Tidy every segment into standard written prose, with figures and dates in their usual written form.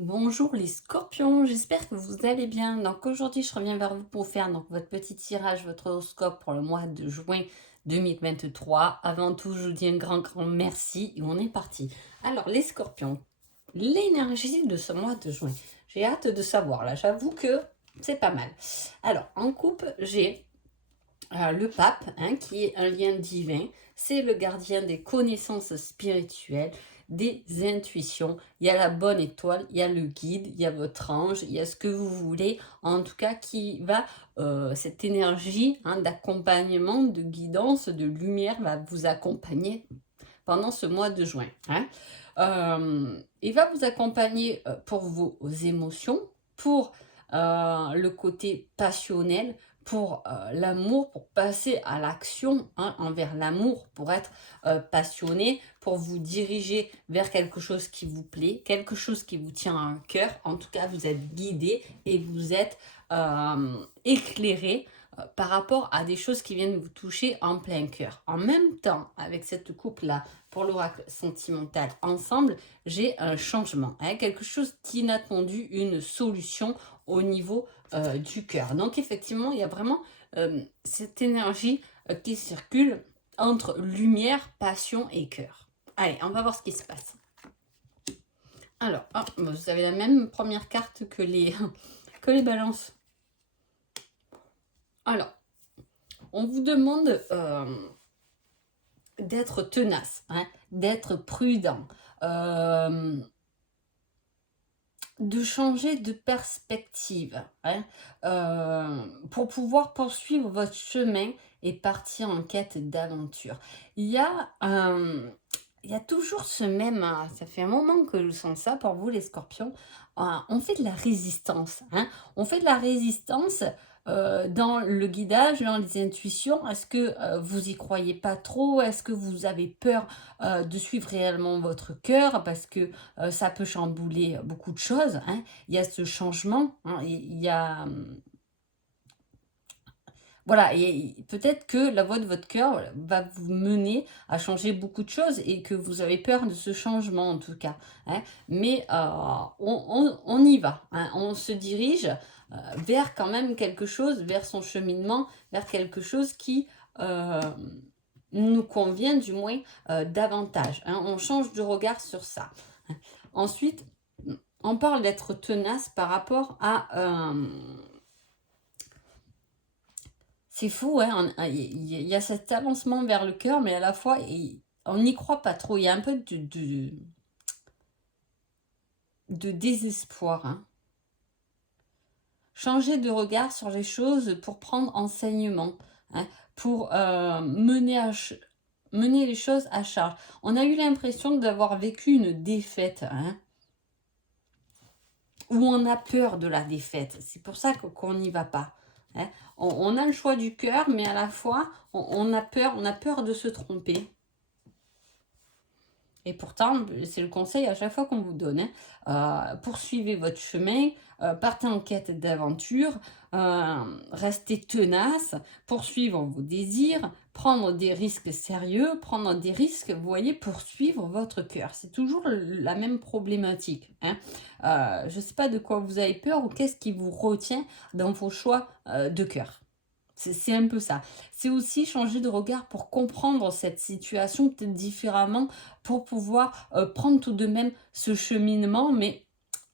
Bonjour les scorpions, j'espère que vous allez bien. Donc aujourd'hui, je reviens vers vous pour faire votre petit tirage, votre horoscope pour le mois de juin 2023. Avant tout, je vous dis un grand merci et on est parti. Alors les scorpions, l'énergie de ce mois de juin. J'ai hâte de savoir, là j'avoue que c'est pas mal. Alors en couple, j'ai le pape, qui est un lien divin, c'est le gardien des connaissances spirituelles, des intuitions. Il y a la bonne étoile, il y a le guide, il y a votre ange, il y a ce que vous voulez, en tout cas qui va, cette énergie d'accompagnement, de guidance, de lumière va vous accompagner pendant ce mois de juin. Il va vous accompagner pour vos émotions, pour le côté passionnel, pour l'amour, pour passer à l'action envers l'amour, pour être passionné, pour vous diriger vers quelque chose qui vous plaît, quelque chose qui vous tient à cœur. En tout cas, vous êtes guidé et vous êtes éclairé par rapport à des choses qui viennent vous toucher en plein cœur. En même temps, avec cette couple-là, pour l'oracle sentimental ensemble, j'ai un changement, quelque chose d'inattendu, une solution au niveau du cœur. Donc effectivement, il y a vraiment cette énergie qui circule entre lumière, passion et cœur. Allez, on va voir ce qui se passe. Alors, vous avez la même première carte que les, que les balances. Alors, on vous demande d'être tenace, d'être prudent, de changer de perspective pour pouvoir poursuivre votre chemin et partir en quête d'aventure. Il y a toujours ce même, ça fait un moment que je sens ça pour vous les scorpions, on fait de la résistance. On fait de la résistance dans le guidage, dans les intuitions. Est-ce que vous y croyez pas trop? Est-ce que vous avez peur de suivre réellement votre cœur? Parce que ça peut chambouler beaucoup de choses. Il y a ce changement, il y a... Voilà, et peut-être que la voix de votre cœur va vous mener à changer beaucoup de choses et que vous avez peur de ce changement en tout cas. Mais on y va, on se dirige vers quand même quelque chose, vers son cheminement, vers quelque chose qui nous convient du moins davantage. On change de regard sur ça. Ensuite, on parle d'être tenace par rapport à... c'est fou, il y a cet avancement vers le cœur, mais à la fois, on n'y croit pas trop. Il y a un peu de désespoir. Changer de regard sur les choses pour prendre enseignement, pour mener les choses à charge. On a eu l'impression d'avoir vécu une défaite, où on a peur de la défaite. C'est pour ça qu'on n'y va pas. On a le choix du cœur, mais à la fois, on a peur de se tromper. Et pourtant, c'est le conseil à chaque fois qu'on vous donne. Poursuivez votre chemin, partez en quête d'aventure, restez tenace, poursuivre vos désirs, prendre des risques sérieux, prendre des risques, vous voyez, poursuivre votre cœur. C'est toujours la même problématique. Je ne sais pas de quoi vous avez peur ou qu'est-ce qui vous retient dans vos choix de cœur. C'est un peu ça. C'est aussi changer de regard pour comprendre cette situation peut-être différemment, pour pouvoir prendre tout de même ce cheminement, mais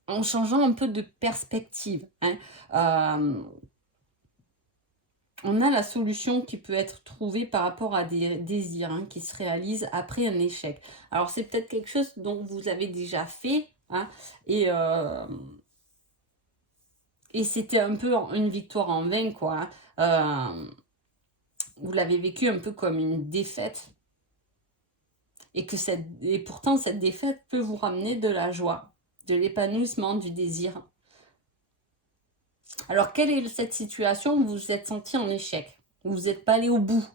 en changeant un peu de perspective. On a la solution qui peut être trouvée par rapport à des désirs qui se réalisent après un échec. Alors c'est peut-être quelque chose dont vous avez déjà fait, et c'était un peu une victoire en vain, quoi. Vous l'avez vécu un peu comme une défaite. Et pourtant, cette défaite peut vous ramener de la joie, de l'épanouissement, du désir. Alors, quelle est cette situation où vous vous êtes senti en échec? Où vous n'êtes pas allé au bout?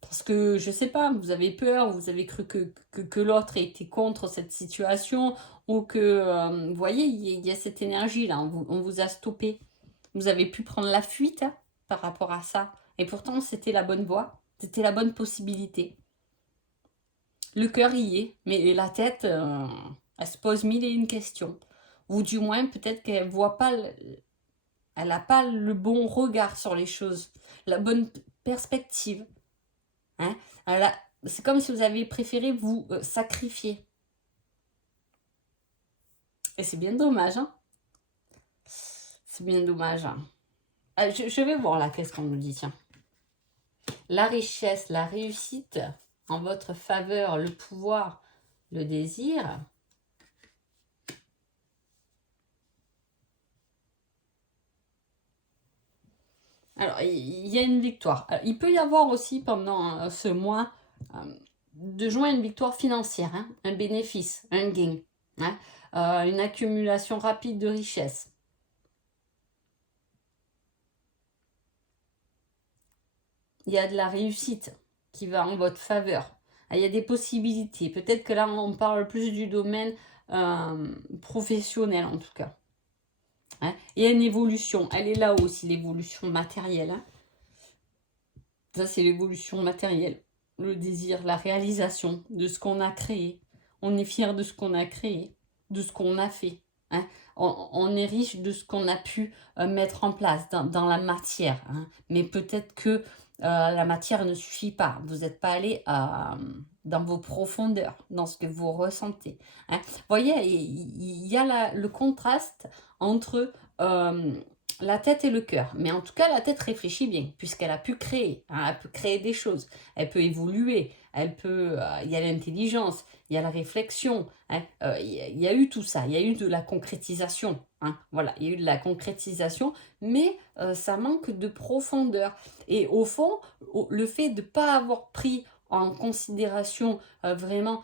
Parce que, je sais pas, vous avez peur, vous avez cru que l'autre était contre cette situation, ou que, vous voyez, il y a cette énergie-là, on vous a stoppé. Vous avez pu prendre la fuite par rapport à ça. Et pourtant, c'était la bonne voie, c'était la bonne possibilité. Le cœur y est, mais la tête, elle se pose mille et une questions. Ou du moins, peut-être qu'elle voit pas, elle n'a pas le bon regard sur les choses, la bonne perspective. Hein. C'est comme si vous aviez préféré vous sacrifier. Et c'est bien dommage, hein. C'est bien dommage. Hein. Je vais voir là, qu'est-ce qu'on nous dit, tiens. La richesse, la réussite en votre faveur, le pouvoir, le désir. Alors, il y a une victoire. Il peut y avoir aussi pendant ce mois de juin une victoire financière, hein, un bénéfice, un gain, hein, une accumulation rapide de richesses. Il y a de la réussite qui va en votre faveur. Il y a des possibilités. Peut-être que là, on parle plus du domaine professionnel, en tout cas. Hein. Il y a une évolution. Elle est là aussi, l'évolution matérielle. Hein. Ça, c'est l'évolution matérielle. Le désir, la réalisation de ce qu'on a créé. On est fier de ce qu'on a créé, de ce qu'on a fait. Hein. On est riche de ce qu'on a pu mettre en place dans la matière. Hein. Mais peut-être que la matière ne suffit pas. Vous n'êtes pas allé dans vos profondeurs, dans ce que vous ressentez. Hein. Vous voyez, il y a le contraste entre la tête et le cœur. Mais en tout cas, la tête réfléchit bien, puisqu'elle a pu créer. Hein, elle peut créer des choses. Elle peut évoluer. Il y a l'intelligence, il y a la réflexion. Hein, il y a eu tout ça. Il y a eu de la concrétisation. Hein, voilà, il y a eu de la concrétisation, mais ça manque de profondeur. Et au fond, le fait de ne pas avoir pris en considération vraiment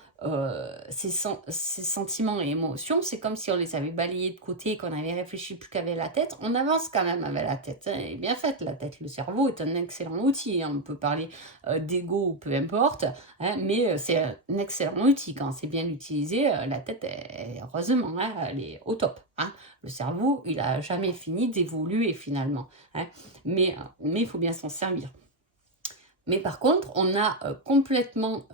ces sentiments et émotions, c'est comme si on les avait balayés de côté, qu'on avait réfléchi plus qu'avec la tête. On avance quand même avec la tête. Hein, et bien faite, la tête. Le cerveau est un excellent outil. Hein, on peut parler d'ego ou peu importe, hein, mais c'est un excellent outil. Quand c'est bien utilisé, la tête, heureusement, hein, elle est au top. Hein. Le cerveau, il n'a jamais fini d'évoluer finalement. Hein, mais il faut bien s'en servir. Mais par contre, on a complètement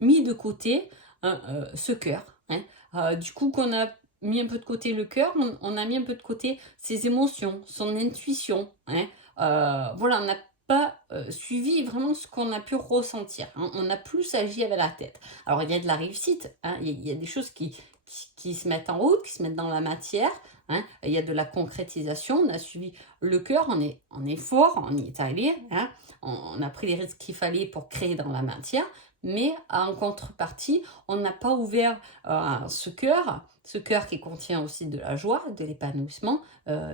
mis de côté ce cœur. Hein. Du coup, qu'on a mis un peu de côté le cœur, on a mis un peu de côté ses émotions, son intuition. Hein. Voilà, on n'a pas suivi vraiment ce qu'on a pu ressentir. Hein. On a plus agi avec la tête. Alors, il y a de la réussite. Hein. Il y a des choses qui se mettent en route, qui se mettent dans la matière. Hein. Il y a de la concrétisation, on a suivi le cœur, on est fort, on y est allé, hein. On a pris les risques qu'il fallait pour créer dans la matière, mais en contrepartie, on n'a pas ouvert ce cœur qui contient aussi de la joie, de l'épanouissement,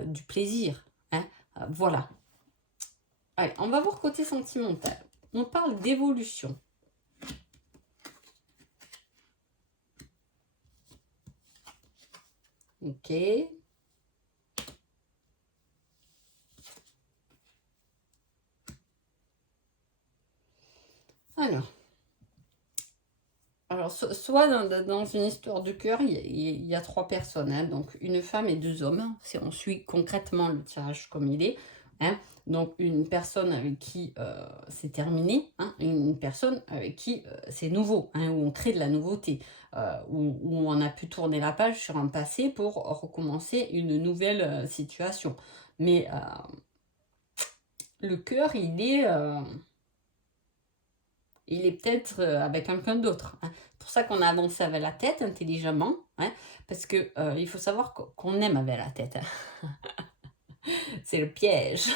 du plaisir. Hein. Voilà. Allez, on va voir côté sentimental. On parle d'évolution. Ok. Alors, soit dans une histoire de cœur, il y a 3 personnes, hein, donc une femme et 2 hommes, hein, si on suit concrètement le tirage comme il est. Hein, donc, une personne avec qui c'est terminé, hein, une personne avec qui c'est nouveau, hein, où on crée de la nouveauté, où on a pu tourner la page sur un passé pour recommencer une nouvelle situation. Mais le cœur, il est peut-être avec quelqu'un d'autre. Hein. C'est pour ça qu'on a avancé avec la tête intelligemment, hein, parce que il faut savoir qu'on aime avec la tête. Hein. C'est le piège.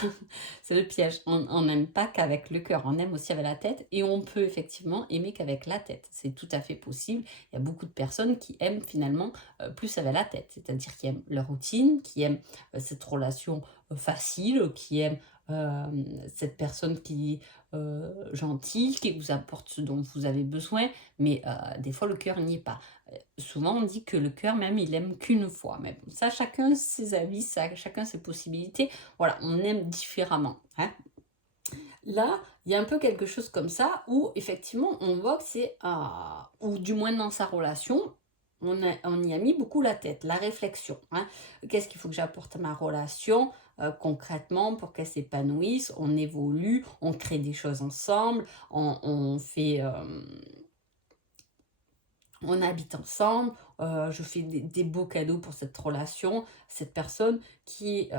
C'est le piège. On n'aime pas qu'avec le cœur, on aime aussi avec la tête et on peut effectivement aimer qu'avec la tête. C'est tout à fait possible. Il y a beaucoup de personnes qui aiment finalement plus avec la tête, c'est-à-dire qui aiment leur routine, qui aiment cette relation facile, qui aiment cette personne qui est gentille, qui vous apporte ce dont vous avez besoin, mais des fois le cœur n'y est pas. Souvent on dit que le cœur même il aime qu'une fois, mais bon, ça chacun ses avis, ça, chacun ses possibilités, voilà, on aime différemment. Hein. Là, il y a un peu quelque chose comme ça où effectivement on voit que c'est, ou du moins dans sa relation, on y a mis beaucoup la tête, la réflexion. Hein. Qu'est-ce qu'il faut que j'apporte à ma relation? concrètement pour qu'elle s'épanouisse, on évolue, on crée des choses ensemble, on fait, on habite ensemble, je fais des beaux cadeaux pour cette relation, cette personne qui est,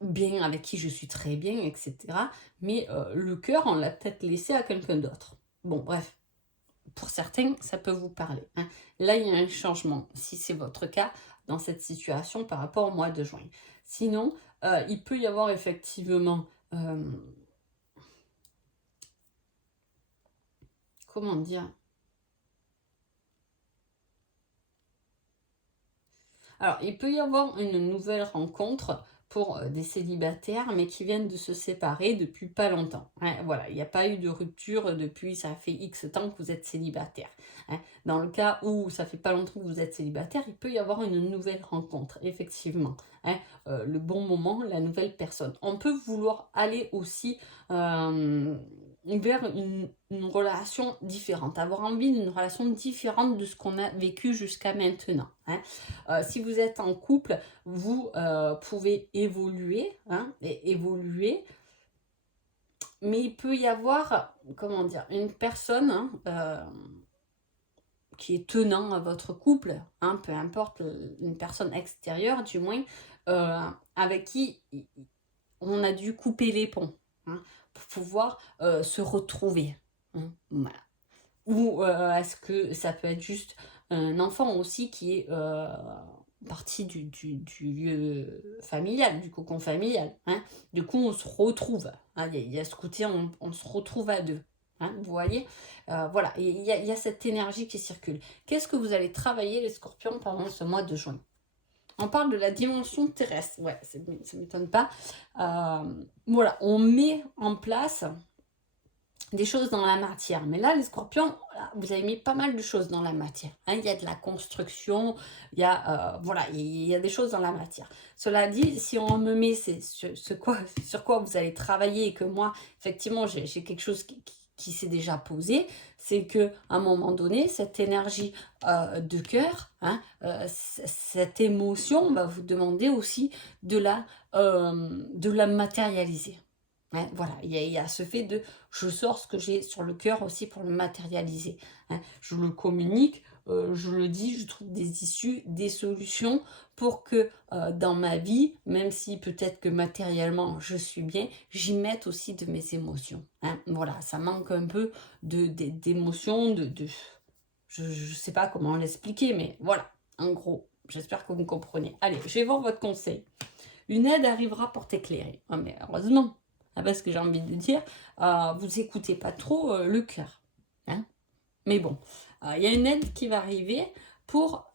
bien, avec qui je suis très bien et cetera. Mais, le cœur, on l'a peut-être laissé à quelqu'un d'autre. Bon bref, pour certains, ça peut vous parler, hein. Là, il y a un changement, si c'est votre cas, dans cette situation par rapport au mois de juin. Sinon, il peut y avoir effectivement, comment dire? Alors, il peut y avoir une nouvelle rencontre pour, des célibataires, mais qui viennent de se séparer depuis pas longtemps, hein. Voilà, il n'y a pas eu de rupture, depuis ça fait X temps que vous êtes célibataire, hein. Dans le cas où ça fait pas longtemps que vous êtes célibataire, il peut y avoir une nouvelle rencontre, effectivement, hein, le bon moment, la nouvelle personne. On peut vouloir aller aussi, vers une relation différente, avoir envie d'une relation différente de ce qu'on a vécu jusqu'à maintenant, hein. Si vous êtes en couple, vous, pouvez évoluer, hein, et évoluer, mais il peut y avoir, comment dire? Une personne, hein, qui est tenant à votre couple, hein, peu importe, une personne extérieure du moins, avec qui on a dû couper les ponts, hein, pour pouvoir, se retrouver, hein, voilà. Ou, est-ce que ça peut être juste un enfant aussi qui est, parti du lieu familial, du cocon familial, hein. Du coup, on se retrouve, hein, il y a ce côté, on se retrouve à 2, hein, vous voyez? Voilà, et il y a cette énergie qui circule. Qu'est-ce que vous allez travailler les scorpions pendant ce mois de juin? On parle de la dimension terrestre, ouais, ça m'étonne pas. Voilà, on met en place des choses dans la matière. Mais là, les scorpions, voilà, vous avez mis pas mal de choses dans la matière, hein. Il y a de la construction, il y a, voilà, il y a des choses dans la matière. Cela dit, si on me met sur quoi vous allez travailler et que moi, effectivement, j'ai quelque chose qui s'est déjà posé, c'est que à un moment donné, cette énergie de cœur, hein, cette émotion, on va vous demander aussi de la matérialiser. Ouais, voilà, il y a ce fait de je sors ce que j'ai sur le cœur aussi pour le matérialiser, hein. Je le communique, je le dis, je trouve des issues, des solutions pour que, dans ma vie, même si peut-être que matériellement je suis bien, j'y mette aussi de mes émotions, hein. Voilà, ça manque un peu d'émotions, je sais pas comment l'expliquer, mais voilà, en gros, j'espère que vous me comprenez. Allez, je vais voir votre conseil. Une aide arrivera pour t'éclairer. Ah mais heureusement, ah, parce que j'ai envie de dire, vous écoutez pas trop le cœur, hein. Mais bon, il y a une aide qui va arriver pour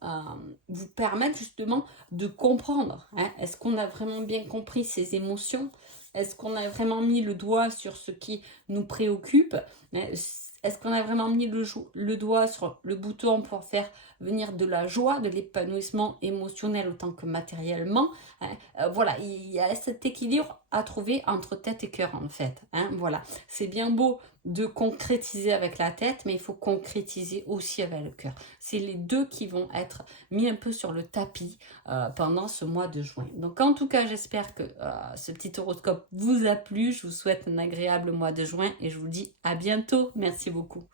vous permettre justement de comprendre, hein. Est-ce qu'on a vraiment bien compris ces émotions? Est-ce qu'on a vraiment mis le doigt sur ce qui nous préoccupe? Est-ce qu'on a vraiment mis le doigt sur le bouton pour faire venir de la joie, de l'épanouissement émotionnel autant que matériellement, hein? Voilà, il y a cet équilibre à trouver entre tête et cœur en fait, hein, voilà. C'est bien beau de concrétiser avec la tête, mais il faut concrétiser aussi avec le cœur. C'est les deux qui vont être mis un peu sur le tapis pendant ce mois de juin. Donc en tout cas, j'espère que ce petit horoscope vous a plu. Je vous souhaite un agréable mois de juin et je vous dis à bientôt. Merci beaucoup.